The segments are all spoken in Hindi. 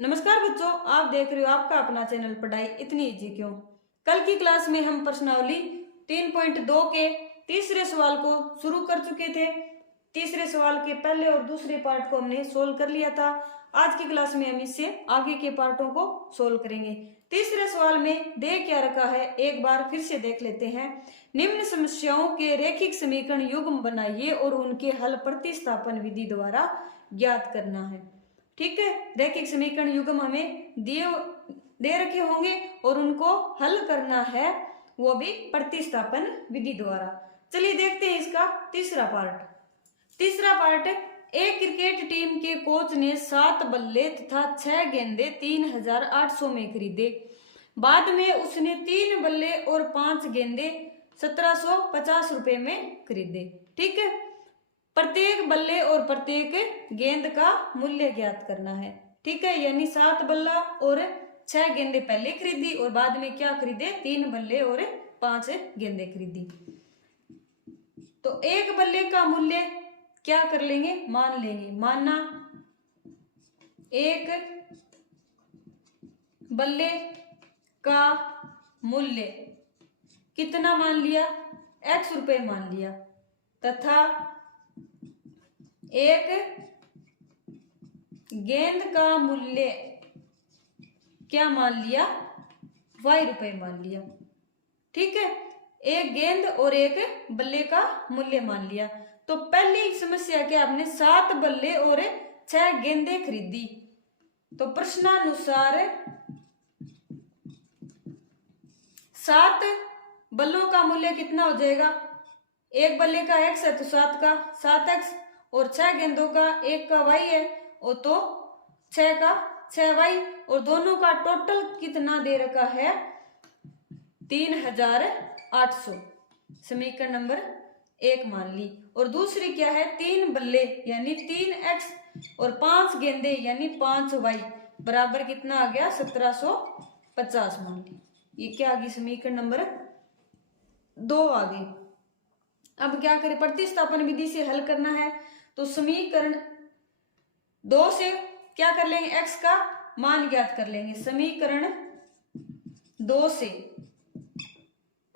नमस्कार बच्चों, आप देख रहे हो आपका अपना चैनल पढ़ाई इतनी इजी क्यों। कल की क्लास में हम प्रश्नावली 3.2 के तीसरे सवाल को शुरू कर चुके थे। तीसरे सवाल के पहले और दूसरे पार्ट को हमने सोल्व कर लिया था। आज की क्लास में हम इससे आगे के पार्टों को सोल्व करेंगे। तीसरे सवाल में दे क्या रखा है, एक बार फिर से देख लेते हैं। निम्न समस्याओं के रैखिक समीकरण युग्म बनाइए और उनके हल प्रतिस्थापन विधि द्वारा ज्ञात करना है। ठीक है, रैखिक समीकरण युग्म हमें दे रखे होंगे और उनको हल करना है, वो भी प्रतिस्थापन विधि द्वारा। चलिए देखते हैं इसका तीसरा पार्ट। एक क्रिकेट टीम के कोच ने 7 बल्ले तथा 6 गेंदे 3800 में खरीदे। बाद में उसने 3 बल्ले और 5 गेंदे 1750 रुपए में खरीदे। ठीक है, प्रत्येक बल्ले और प्रत्येक गेंद का मूल्य ज्ञात करना है। ठीक है, यानी 7 बल्ला और 6 गेंदे पहले खरीदी और बाद में क्या खरीदे, 3 बल्ले और 5 गेंदे खरीदी। तो एक बल्ले का मूल्य क्या कर लेंगे, मान लेंगे। माना एक बल्ले का मूल्य कितना मान लिया, x रुपए मान लिया, तथा एक गेंद का मूल्य क्या मान लिया, y रुपए मान लिया। ठीक है, एक गेंद और एक बल्ले का मूल्य मान लिया। तो पहली समस्या क्या, आपने 7 बल्ले और 6 गेंदे खरीदी। तो प्रश्नानुसार 7 बल्लों का मूल्य कितना हो जाएगा, एक बल्ले का x है तो 7 का 7x, और 6 गेंदों का 1 का y है और तो 6 का 6y, और दोनों का टोटल कितना दे रखा है, 3800। समीकरण नंबर 1 मान ली। और दूसरी क्या है, 3 बल्ले यानी 3x और 5 गेंदे यानी 5y बराबर कितना आ गया, 1750 मान ली। ये क्या आ गई, समीकरण नंबर 2 आ गई। अब क्या करें, प्रतिस्थापन विधि से हल करना है। तो समीकरण 2 से क्या कर लेंगे, x का मान ज्ञात कर लेंगे। समीकरण 2 से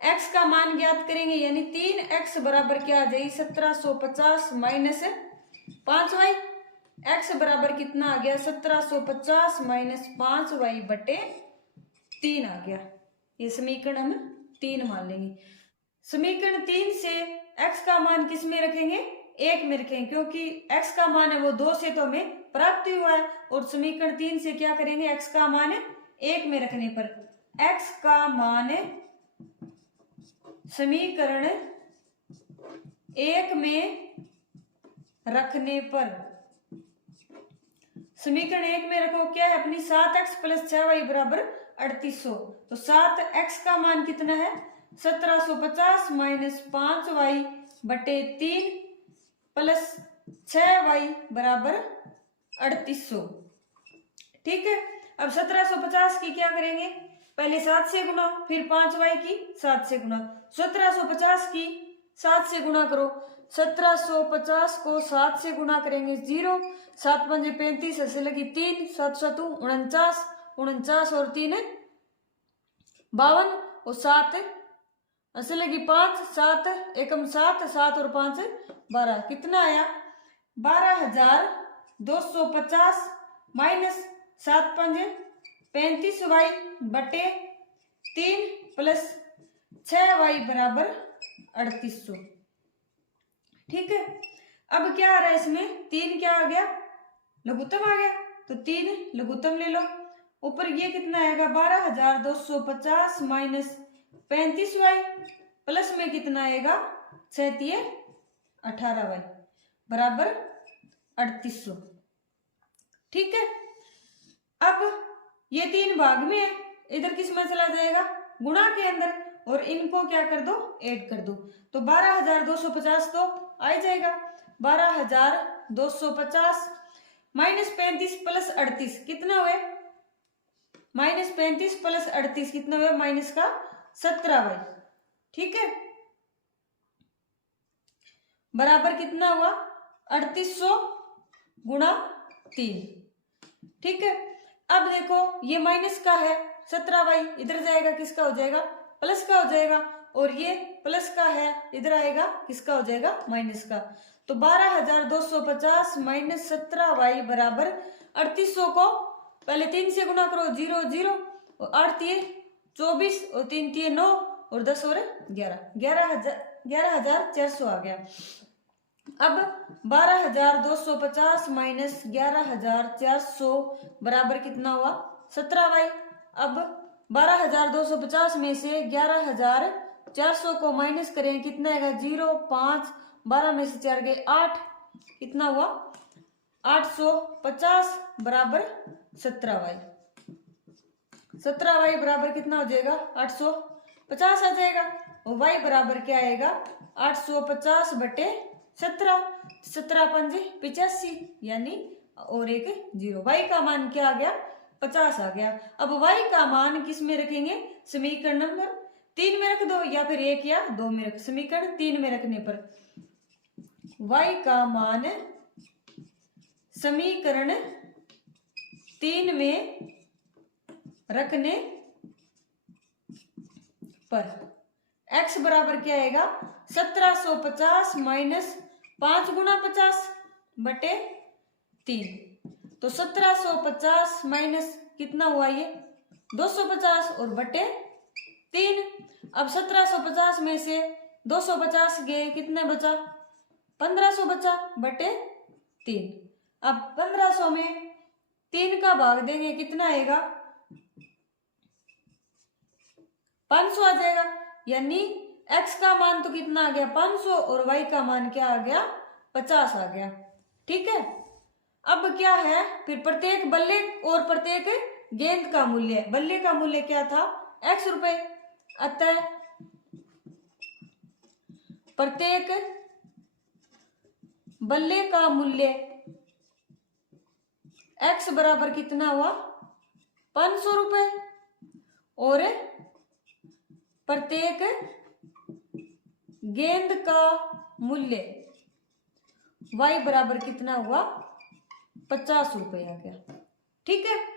x का मान ज्ञात करेंगे, यानी 3x बराबर क्या आ जाएगी, 1750 माइनस 5y। x बराबर कितना आ गया, 1750 माइनस 5y बटे 3 आ गया। ये समीकरण हम 3 मान लेंगे। समीकरण 3 से x का मान किस में रखेंगे, 1 में रखेंगे, क्योंकि x का मान है वो 2 से तो हमें प्राप्त हुआ है। और समीकरण 3 से क्या करेंगे, x का मान 1 में रखने पर x का मान समीकरण 1 में रखने पर, समीकरण 1 में रखो क्या है अपनी, 7x प्लस 6y बराबर 3800। तो 7x का मान कितना है, 1750 माइनस 5y बटे 3 प्लस 6y बराबर 3800। ठीक है, अब 1750 की क्या करेंगे, पहले 7 से गुना, फिर 5y की 7 से गुना। 1750 की 7 से गुना करो, 1750 को 7 से गुना करेंगे 0, 7 पंजे 35, ऐसे लगी 3, 7 सतु 49, 49 और 3 52, और 7 ऐसे लगी 5, 7 एकम 7, 7 और 5 12, कितना आया 12250 माइनस 7 पंजे 35y बटे 3 प्लस 6y बराबर 3800। ठीक है, अब क्या आ रहा है इसमें, 3 क्या आ गया, लघुत्तम आ गया, तो 3 लघुत्तम ले लो। ऊपर ये कितना आएगा, 12250 माइनस 35y प्लस में कितना आएगा, 6 18y बराबर 3800। ठीक है, अब ये 3 भाग में है, इधर किस में चला जाएगा, गुणा के अंदर, और इनको क्या कर दो, ऐड कर दो। तो 12250 तो आ जाएगा, 12250 माइनस 35 प्लस 38 कितना हुए, माइनस 35 प्लस 38 कितना हुआ, माइनस का 17y। ठीक है, बराबर कितना हुआ, 3800 गुणा 3। ठीक है, अब देखो ये माइनस का है 17y, इधर जाएगा किसका हो जाएगा, प्लस का हो जाएगा, और ये प्लस का है इधर आएगा किसका हो जाएगा, माइनस का। तो 12,250 माइनस 17y बराबर 3800 को पहले 3 से गुणा करो, 0 0 और 8 3 24 और 3 3 9 और 10 और 11,400 आ गया। अब 12,250 माइनस 11,400 बराबर कितना हुआ, 17y। अब 12,250 में से 11,400 को माइनस करें, कितना आएगा, 0 5 12 में से 4 गए 8, कितना हुआ 850 बराबर 17y। 17y बराबर कितना हो जाएगा, 850 आ जाएगा। और y बराबर क्या आएगा, 850 बटे 17, 17 पंजे 85, यानी और एक 0। y का मान क्या आ गया, 50 आ गया। अब y का मान किस में रखेंगे, समीकरण नंबर 3 में रख दो, या फिर 1 या 2 में रख। समीकरण 3 में रखने पर y का मान समीकरण 3 में रखने पर x बराबर क्या आएगा, 1750 माइनस 5 गुना 50 बटे 3। तो 1750 माइनस कितना हुआ, ये 250 और बटे 3। अब 1750 में से 250 गए, कितने बचा, 1500 बचा बटे 3। अब 1500 में 3 का भाग देंगे, कितना आएगा, 500 आ जाएगा। यानी x का मान तो कितना आ गया, 500, और y का मान क्या आ गया, 50 आ गया। ठीक है। अब क्या है, फिर प्रत्येक बल्ले और प्रत्येक गेंद का मूल्य, बल्ले का मूल्य क्या था, x रुपए, अतः प्रत्येक बल्ले का मूल्य x बराबर कितना हुआ, 500 रुपए, और प्रत्येक गेंद का मूल्य y बराबर कितना हुआ, 50 रुपए आ गया। ठीक है।